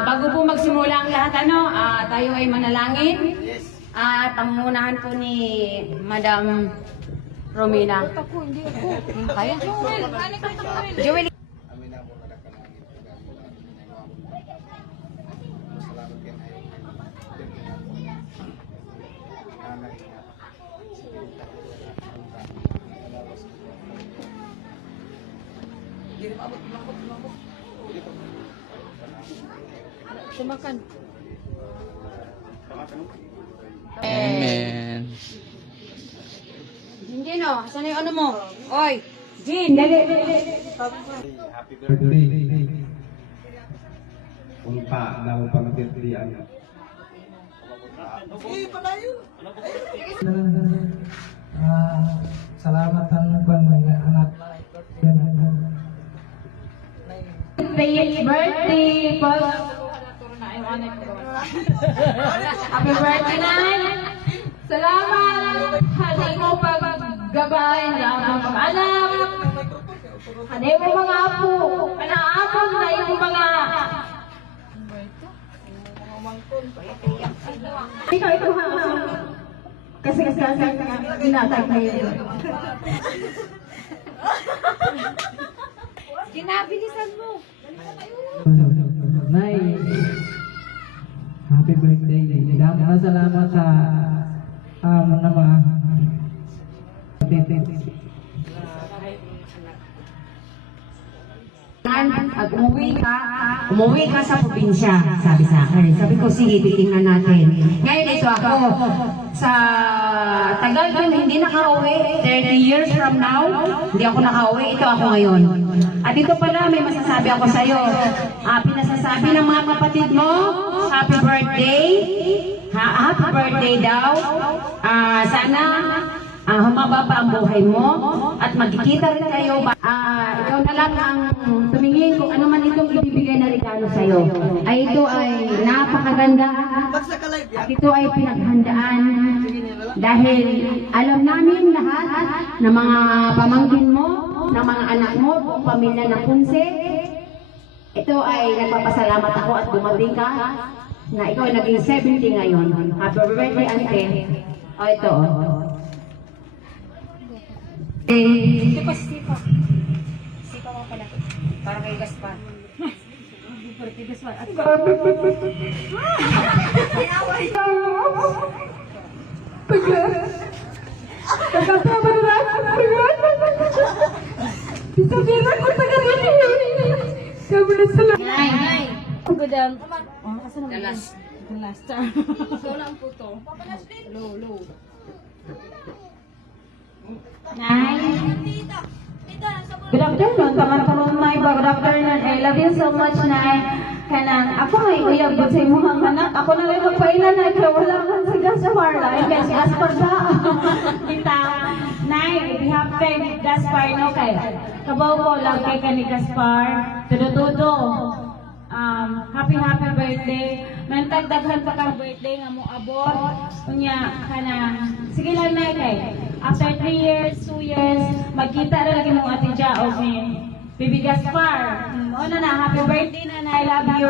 Bago po magsimula ang lahat, tayo ay manalangin. At pangunahan po ni Madam Romina. Kaya? Joel. Sumakan. Amen. Hindi no, saan yung ano mo? Oy, Jean, dali. Happy birthday. Punta daw pang birthday ano. Salamat ang mga anak. Birthday, Paul. Happy birthday, Nan! Salamat! Hanay mo paggabay ng mga anak. Hanay mo mga apo. Kanaapon na yung mga... Ito ha. Kasi ginatag na yun. Ginabilisan mo. Nay, happy birthday. Salamat sa mga At umuwi ka sa probinsya, sabi sa akin. Sabi ko, sige, titingnan natin. Ngayon ito ako, sa tagal ko hindi nakauwi, 30 years from now, hindi ako nakauwi, ito ako ngayon. At ito pala, may masasabi ako sa'yo. Pinasasabi ng mga kapatid mo, happy birthday, happy birthday daw. Sana humaba pa ang buhay mo at magkikita rin kayo. Ikaw na lang ang tumingin kung ano man itong ibibigay na regalo sa'yo. Ito ay napakaganda at ito ay pinaghandaan dahil alam namin lahat na mga pamangkin mo, ng mga anak mo, buong pamilya ng Punse. Ito ay nagpapasalamat ako at dumating ka na ikaw ay naging 70 ngayon. Happy birthday, Ante. Ito. Sipa mo pala. Para kay Gaspar. Para kay Gaspar. Good afternoon, taman karon Nay. Good afternoon. I love you so much, Nay. Kanang ako ay uyab gud sa imong anak. Ako na lang magpailan na kay wala man sa Gaspar la. Kay si Gaspar da. Kita Nay, we have kay Gaspar no kay. Kabaw ko lang kay kani Gaspar. Tudo-tudo. Happy birthday. Mentag daghan pa ka birthday nga mo abot. Unya kana. Sige lang Nay kay. After 3 years, 2 years, magkita na lagi mong ate Ja o Bibi Gaspar. O na, happy birthday na, I love you.